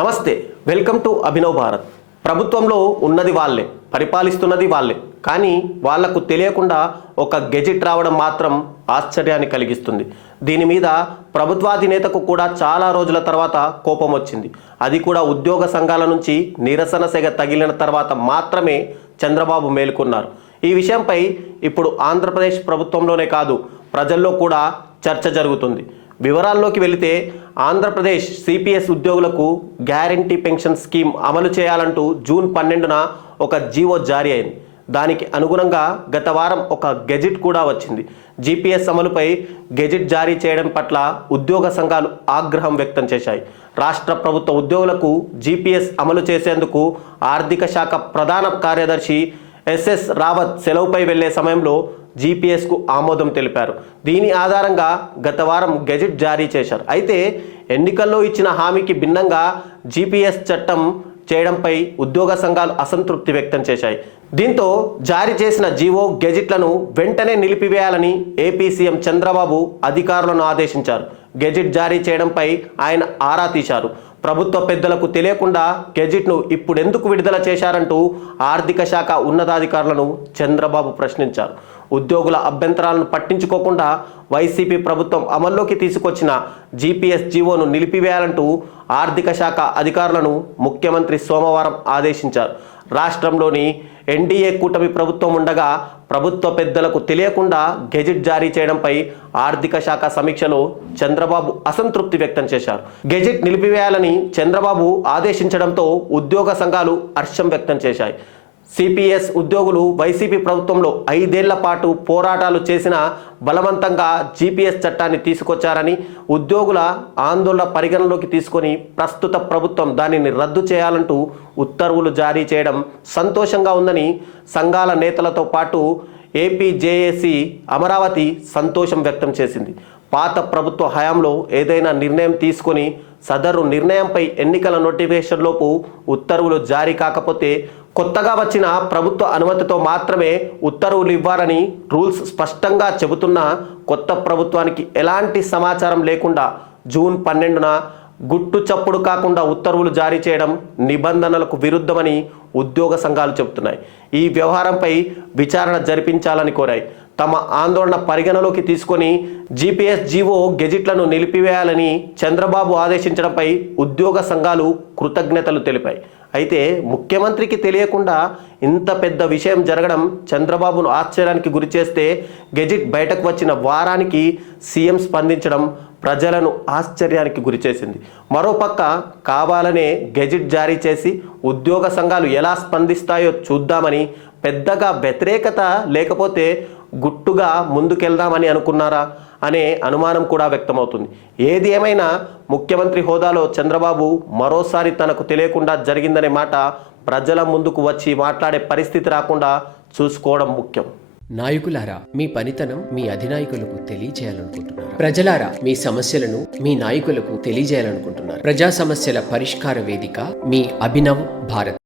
నమస్తే, welcome to Abhinav Bharat. ప్రభుత్వంలో ఉన్నది వాళ్ళే, పరిపాలిస్తున్నది వాళ్ళే, కానీ వాళ్లకు తెలియకుండా ఒక గెజిట్ రావడం మాత్రం ఆశ్చర్యాన్ని కలిగిస్తుంది. దీని మీద ప్రభుత్వాధినేతకు కూడా చాలా రోజుల తర్వాత కోపం వచ్చింది. అది కూడా ఉద్యోగ సంఘాల నుంచి నిరసన సెగ తగిలిన తర్వాత మాత్రమే చంద్రబాబు మేలుకున్నారు. ఈ విషయంపై ఇప్పుడు ఆంధ్రప్రదేశ్ ప్రభుత్వంలోనే కాదు, ప్రజల్లో కూడా చర్చ జరుగుతుంది. వివరాల్లోకి వెళితే ఆంధ్రప్రదేశ్ సిపిఎస్ ఉద్యోగులకు గ్యారంటీ పెన్షన్ స్కీమ్ అమలు చేయాలంటూ జూన్ 12న ఒక జీవో జారీ అయింది. దానికి అనుగుణంగా గత వారం ఒక గెజిట్ కూడా వచ్చింది. జీపీఎస్ అమలుపై గెజిట్ జారీ చేయడం పట్ల ఉద్యోగ సంఘాలు ఆగ్రహం వ్యక్తం చేశాయి. రాష్ట్ర ప్రభుత్వ ఉద్యోగులకు జీపీఎస్ అమలు చేసేందుకు ఆర్థిక శాఖ ప్రధాన కార్యదర్శి ఎస్ఎస్ రావత్ సెలవుపై వెళ్లే సమయంలో జీపీఎస్కు ఆమోదం తెలిపారు. దీని ఆధారంగా గత వారం గెజిట్ జారీ చేశారు. అయితే ఎన్నికల్లో ఇచ్చిన హామీకి భిన్నంగా జీపీఎస్ చట్టం చేయడంపై ఉద్యోగ సంఘాలు అసంతృప్తి వ్యక్తం చేశాయి. దీంతో జారీ చేసిన జీవో గెజిట్లను వెంటనే నిలిపివేయాలని ఏపీ సీఎం చంద్రబాబు అధికారులను ఆదేశించారు. గెజిట్ జారీ చేయడంపై ఆయన ఆరా తీశారు. ప్రభుత్వ పెద్దలకు తెలియకుండా గెజిట్ను ఇప్పుడెందుకు విడుదల చేశారంటూ ఆర్థిక శాఖ ఉన్నతాధికారులను చంద్రబాబు ప్రశ్నించారు. ఉద్యోగుల అభ్యంతరాలను పట్టించుకోకుండా వైసీపీ ప్రభుత్వం అమల్లోకి తీసుకొచ్చిన జీపీఎస్ జీవోను నిలిపివేయాలంటూ ఆర్థిక శాఖ అధికారులను ముఖ్యమంత్రి సోమవారం ఆదేశించారు. రాష్ట్రంలోని ఎన్డీఏ కూటమి ప్రభుత్వం ఉండగా ప్రభుత్వ పెద్దలకు తెలియకుండా గెజిట్ జారీ చేయడంపై ఆర్థిక శాఖ సమీక్షలో చంద్రబాబు అసంతృప్తి వ్యక్తం చేశారు. గెజిట్ నిలిపివేయాలని చంద్రబాబు ఆదేశించడంతో ఉద్యోగ సంఘాలు హర్షం వ్యక్తం చేశాయి. సిపిఎస్ ఉద్యోగులు వైసీపీ ప్రభుత్వంలో 5 ఏళ్ల పాటు పోరాటాలు చేసిన బలవంతంగా జీపీఎస్ చట్టాన్ని తీసుకొచ్చారని, ఉద్యోగుల ఆందోళన పరిగణలోకి తీసుకొని ప్రస్తుత ప్రభుత్వం దానిని రద్దు చేయాలంటూ ఉత్తర్వులు జారీ చేయడం సంతోషంగా ఉందని సంఘాల నేతలతో పాటు ఏపీ జేఏసీ అమరావతి సంతోషం వ్యక్తం చేసింది. పాత ప్రభుత్వ హయాంలో ఏదైనా నిర్ణయం తీసుకొని సదరు నిర్ణయంపై ఎన్నికల నోటిఫికేషన్లోపు ఉత్తర్వులు జారీ కాకపోతే కొత్తగా వచ్చిన ప్రభుత్వ అనుమతితో మాత్రమే ఉత్తర్వులు ఇవ్వాలని రూల్స్ స్పష్టంగా చెబుతున్నా కొత్త ప్రభుత్వానికి ఎలాంటి సమాచారం లేకుండా జూన్ 12న గుట్టు చప్పుడు కాకుండా ఉత్తర్వులు జారీ చేయడం నిబంధనలకు విరుద్ధమని ఉద్యోగ సంఘాలు చెబుతున్నాయి. ఈ వ్యవహారంపై విచారణ జరిపించాలని కోరాయి. తమ ఆందోళన పరిగణలోకి తీసుకొని జీపీఎస్ జీవో గెజిట్లను నిలిపివేయాలని చంద్రబాబు ఆదేశించడంపై ఉద్యోగ సంఘాలు కృతజ్ఞతలు తెలిపాయి. అయితే ముఖ్యమంత్రికి తెలియకుండా ఇంత పెద్ద విషయం జరగడం చంద్రబాబును ఆశ్చర్యానికి గురిచేస్తే గెజిట్ బయటకు వచ్చిన వారానికి సీఎం స్పందించడం ప్రజలను ఆశ్చర్యానికి గురిచేసింది. మరోపక్క కావాలనే గెజిట్ జారీ చేసి ఉద్యోగ సంఘాలు ఎలా స్పందిస్తాయో చూద్దామని, పెద్దగా వ్యతిరేకత లేకపోతే గుట్టుగా ముందుకెళ్దామని అనుకున్నారా అనే అనుమానం కూడా వ్యక్తమవుతుంది. ఏది ఏమైనా ముఖ్యమంత్రి హోదాలో చంద్రబాబు మరోసారి తనకు తెలియకుండా జరిగిందనే మాట ప్రజల ముందుకు వచ్చి మాట్లాడే పరిస్థితి రాకుండా చూసుకోవడం ముఖ్యం. నాయకులారా, మీ పనితనం మీ అధినాయకులకు తెలియజేయాలనుకుంటున్నారు. ప్రజలారా, మీ సమస్యలను మీ నాయకులకు తెలియజేయాలనుకుంటున్నారు. ప్రజా సమస్యల పరిష్కార వేదిక మీ అభినవ్ భారత్.